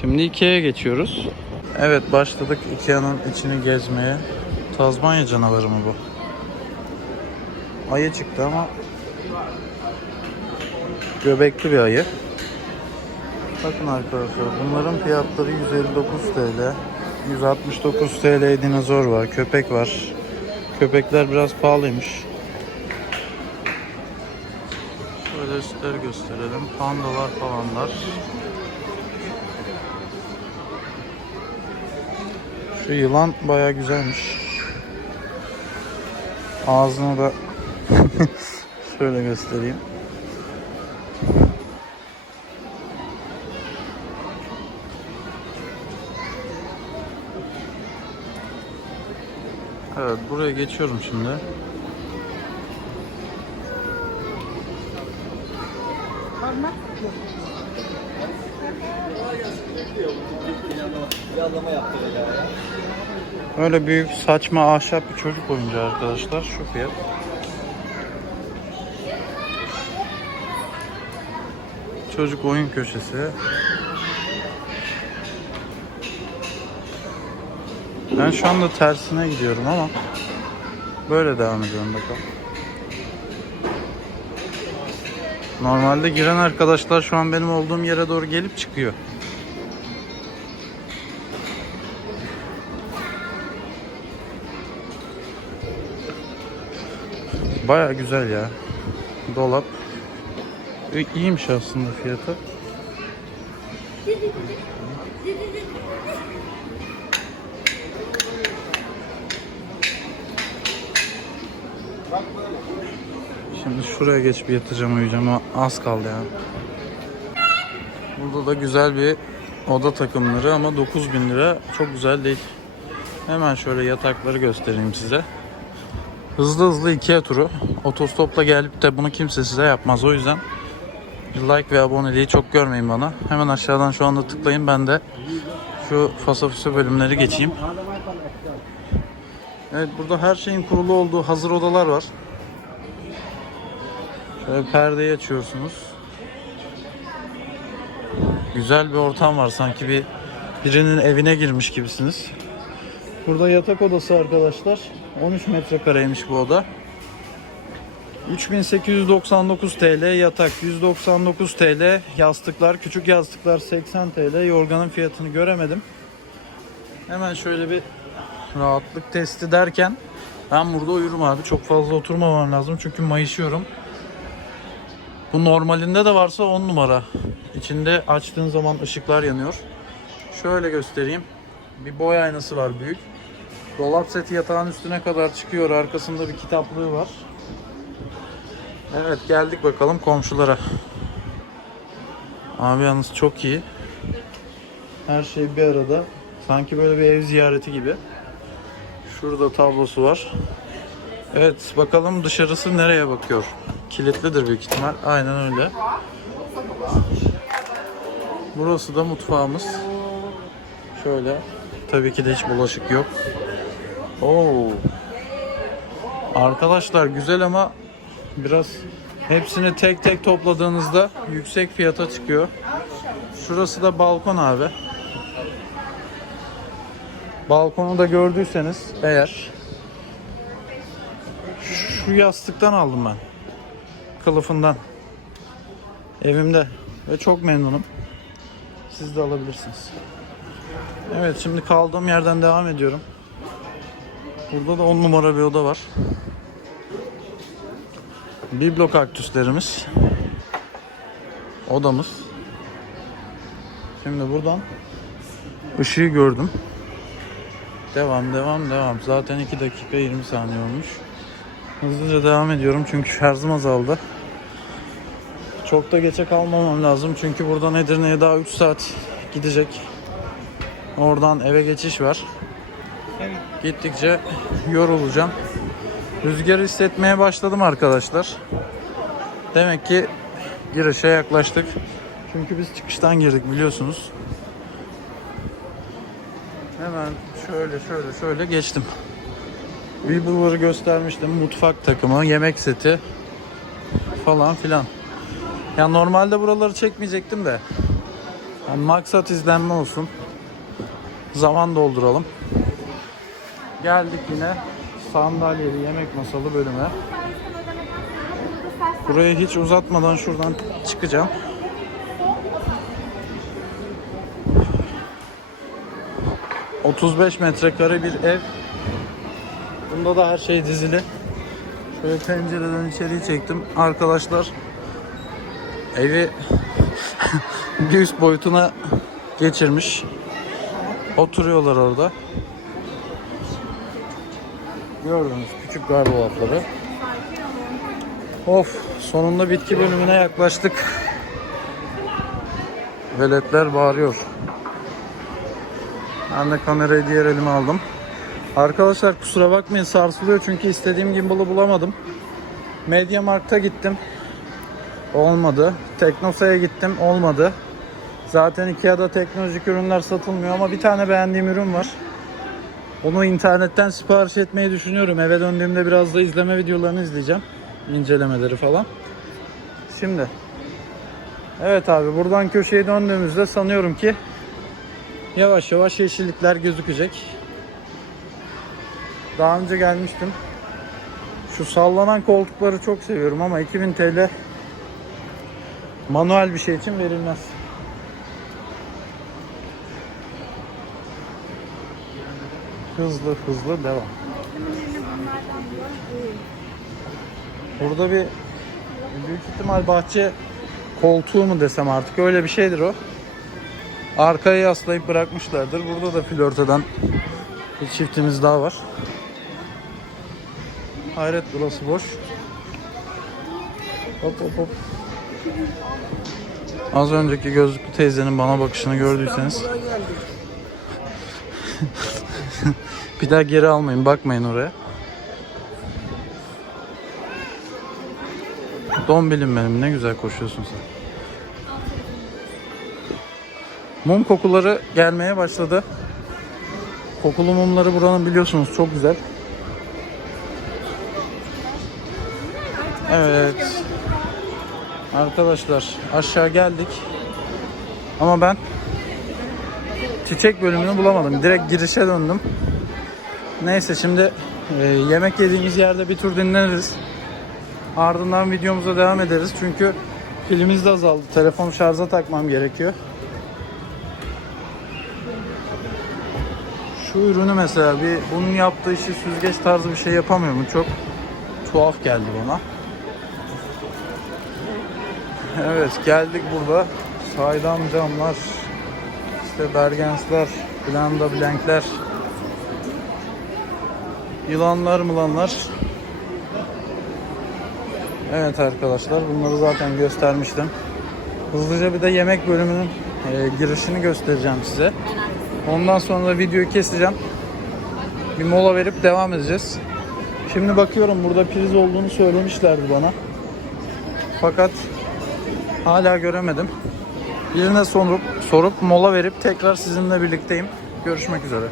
Şimdi Ikea'ya geçiyoruz. Evet başladık Ikea'nın içini gezmeye. Tazmanya canavarı mı bu? Ayı çıktı ama göbekli bir ayı. Bakın arkadaşlar bunların fiyatları 159 TL. 169 TL dinozor var, köpek var. Köpekler biraz pahalıymış. Şöyle gösterelim. Pandalar falanlar. Şu yılan baya güzelmiş. Ağzını da şöyle göstereyim. Evet buraya geçiyorum şimdi. Öyle büyük saçma ahşap bir çocuk oyuncağı arkadaşlar şu fiyat. Çocuk oyun köşesi. Ben şu anda tersine gidiyorum ama böyle devam ediyorum bakalım. Normalde giren arkadaşlar şu an benim olduğum yere doğru gelip çıkıyor. Baya güzel ya. Dolap. İ- İyiymiş aslında fiyatı. Şimdi şuraya geçip yatacağım uyuyacağım az kaldı ya. Burada da güzel bir oda takımları ama 9000 lira çok güzel değil. Hemen şöyle yatakları göstereyim size. Hızlı hızlı Ikea turu. Otostopla gelip de bunu kimse size yapmaz. O yüzden like ve aboneliği çok görmeyin bana. Hemen aşağıdan şu anda tıklayın. Ben de şu fasafiso bölümleri geçeyim. Evet burada her şeyin kurulu olduğu hazır odalar var. Şöyle perdeyi açıyorsunuz. Güzel bir ortam var sanki bir birinin evine girmiş gibisiniz. Burada yatak odası arkadaşlar. 13 metrekareymiş bu oda. 3899 TL yatak, 199 TL yastıklar, küçük yastıklar 80 TL. Yorganın fiyatını göremedim. Hemen şöyle bir rahatlık testi derken ben burada uyurum abi. Çok fazla oturmamam lazım çünkü mayışıyorum. Bu normalinde de varsa 10 numara. İçinde açtığın zaman ışıklar yanıyor. Şöyle göstereyim. Bir boy aynası var büyük. Dolap seti yatağın üstüne kadar çıkıyor. Arkasında bir kitaplığı var. Evet geldik bakalım komşulara. Abi yalnız çok iyi. Her şey bir arada. Sanki böyle bir ev ziyareti gibi. Şurada tablosu var. Evet bakalım dışarısı nereye bakıyor. Kilitlidir büyük ihtimal. Aynen öyle. Burası da mutfağımız. Şöyle. Tabii ki de hiç bulaşık yok. Oo. Arkadaşlar güzel ama biraz hepsini tek tek topladığınızda yüksek fiyata çıkıyor. Şurası da balkon abi. Balkonu da gördüyseniz eğer şu yastıktan aldım ben. Kılıfından. Evimde ve çok memnunum. Siz de alabilirsiniz. Evet şimdi kaldığım yerden devam ediyorum. Burada da 10 numara bir oda var. Biblo kaktüslerimiz. Odamız. Şimdi buradan ışığı gördüm. Devam devam devam. Zaten 2 dakika 20 saniye olmuş. Hızlıca devam ediyorum çünkü şarjım azaldı. Çok da geçe kalmamam lazım çünkü buradan Edirne'ye daha 3 saat gidecek. Oradan eve geçiş var. Gittikçe yorulacağım. Rüzgarı hissetmeye başladım arkadaşlar. Demek ki girişe yaklaştık. Çünkü biz çıkıştan girdik biliyorsunuz. Hemen şöyle şöyle şöyle geçtim. Billboard'u göstermiştim. Mutfak takımı, yemek seti falan filan. Ya normalde buraları çekmeyecektim de Yani maksat izlenme olsun. Zaman dolduralım. Geldik yine sandalyeli yemek masalı bölüme. Burayı hiç uzatmadan şuradan çıkacağım. ...35 metrekare bir ev. Bunda da her şey dizili. Şöyle pencereden içeriği çektim. Arkadaşlar evi bir üst boyutuna geçirmiş. Oturuyorlar orada. Gördünüz küçük gardıropları. Of sonunda bitki bölümüne yaklaştık. Veletler bağırıyor. Ben de kamerayı diğer elime aldım. Arkadaşlar kusura bakmayın sarsılıyor çünkü istediğim gimbal'ı bulamadım. Mediamarkt'a gittim. Olmadı. Teknosa'ya gittim. Olmadı. Zaten Ikea'da teknolojik ürünler satılmıyor ama bir tane beğendiğim ürün var. Onu internetten sipariş etmeyi düşünüyorum. Eve döndüğümde biraz da izleme videolarını izleyeceğim. İncelemeleri falan. Şimdi. Evet abi buradan köşeye döndüğümüzde sanıyorum ki yavaş yavaş yeşillikler gözükecek. Daha önce gelmiştim. Şu sallanan koltukları çok seviyorum ama 2000 TL manuel bir şey için verilmez. Hızlı hızlı devam. Burada bir büyük ihtimal bahçe koltuğu mu desem artık öyle bir şeydir o. Arkaya yaslayıp bırakmışlardır. Burada da flörteden bir çiftimiz daha var. Hayret burası boş. Hop hop hop. Az önceki gözlüklü teyzenin bana bakışını gördüyseniz bir daha geri almayın bakmayın oraya. Dombilim benim ne güzel koşuyorsun sen. Mum kokuları gelmeye başladı. Kokulu mumları buranın biliyorsunuz çok güzel. Evet. Arkadaşlar aşağı geldik. Ama ben çiçek bölümünü bulamadım. Direkt girişe döndüm. Neyse şimdi e, yemek yediğimiz yerde bir tur dinleniriz. Ardından videomuza devam ederiz. Çünkü pilimiz de azaldı. Telefonu şarja takmam gerekiyor. Şu ürünü mesela bir bunun yaptığı işi süzgeç tarzı bir şey yapamıyor mu? Çok tuhaf geldi bana. Evet geldik burada. Saydam camlar, işte bergensler, blanda blankler, yılanlar mılanlar. Evet arkadaşlar bunları zaten göstermiştim. Hızlıca bir de yemek bölümünün e, girişini göstereceğim size. Ondan sonra videoyu keseceğim. Bir mola verip devam edeceğiz. Şimdi bakıyorum burada priz olduğunu söylemişlerdi bana. Fakat hala göremedim. Birine sorup sorup mola verip tekrar sizinle birlikteyim. Görüşmek üzere.